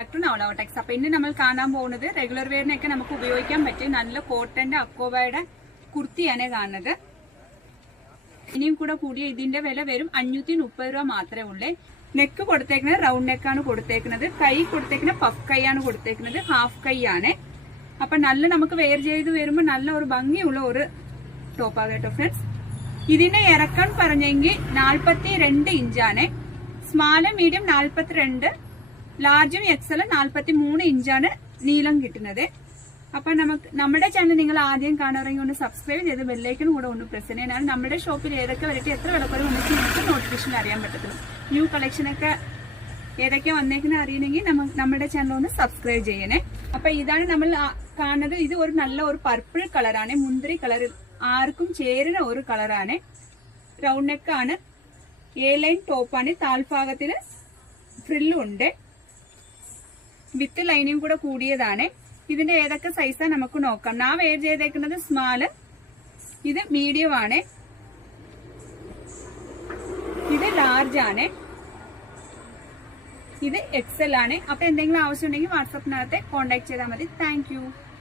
നവലോടെക്സ്. അപ്പൊ ഇന്ന് നമ്മൾ കാണാൻ പോകുന്നത് റെഗുലർ വെയറിനൊക്കെ നമുക്ക് ഉപയോഗിക്കാൻ പറ്റിയ നല്ല കോട്ടന്റെ അക്കോബയുടെ കുർത്തിയാണ് കാണുന്നത്. ഇനിയും കൂടെ കൂടിയ ഇതിന്റെ വില വരും 530 രൂപ മാത്രമേ ഉള്ളേ. നെക്ക് കൊടുത്തേക്കുന്നത് റൗണ്ട് നെക്കാണ് കൊടുത്തേക്കുന്നത്. കൈ കൊടുത്തേക്കുന്നത് പഫ് കൈ ആണ് കൊടുത്തേക്കുന്നത്, ഹാഫ് കൈ ആണ്. അപ്പൊ നല്ല നമുക്ക് വെയർ ചെയ്ത് വരുമ്പോൾ നല്ല ഒരു ഭംഗിയുള്ള ഒരു ടോപ്പാണ് കേട്ടോ ഫ്രണ്ട്സ്. ഇതിന്റെ ഇറക്കം പറഞ്ഞെങ്കിൽ 42 ഇഞ്ചാണ്. സ്മാളും മീഡിയം 42, ലാർജും എക്സലും 43 ഇഞ്ചാണ് നീളം കിട്ടുന്നത്. അപ്പൊ നമ്മുടെ ചാനൽ നിങ്ങൾ ആദ്യം കാണുകയാണെങ്കിൽ ഒന്ന് സബ്സ്ക്രൈബ് ചെയ്ത് ബെല്ലൈക്കൺ കൂടെ ഒന്ന് പ്രസ് ചെയ്യാനാണ്. നമ്മുടെ ഷോപ്പിൽ ഏതൊക്കെ വരട്ടെ എത്ര വിലക്കുറവ് നമുക്ക് നിങ്ങൾക്ക് നോട്ടിഫിക്കേഷൻ അറിയാൻ പറ്റത്തുള്ളൂ. ന്യൂ കളക്ഷനൊക്കെ ഏതൊക്കെ വന്നേക്കുന്നത് അറിയണമെങ്കിൽ നമ്മുടെ ചാനൽ ഒന്ന് സബ്സ്ക്രൈബ് ചെയ്യണേ. അപ്പൊ ഇതാണ് നമ്മൾ കാണുന്നത്. ഇത് ഒരു നല്ല ഒരു പർപ്പിൾ കളറാണ്, മുന്തിരി കളർ, ആർക്കും ചേരുന്ന ഒരു കളറാണ്. റൗണ്ട് നെക്കാണ്, എ ലൈൻ ടോപ്പാണ്, താൽഭാഗത്തിന് ഫ്രില്ലും ഉണ്ട്, വിത്ത് ലൈനിങ് കൂടെ കൂടിയതാണ്. ഇതിന്റെ ഏതൊക്കെ സൈസാ നമുക്ക് നോക്കാം. ഞാൻ വെയർ ചെയ്തേക്കുന്നത് സ്മാള്, ഇത് മീഡിയം ആണ്, ഇത് ലാർജ് ആണ്, ഇത് എക്സൽ ആണ്. അപ്പൊ എന്തെങ്കിലും ആവശ്യം ഉണ്ടെങ്കിൽ വാട്സാപ്പിനകത്ത് കോൺടാക്ട് ചെയ്താൽ മതി. താങ്ക്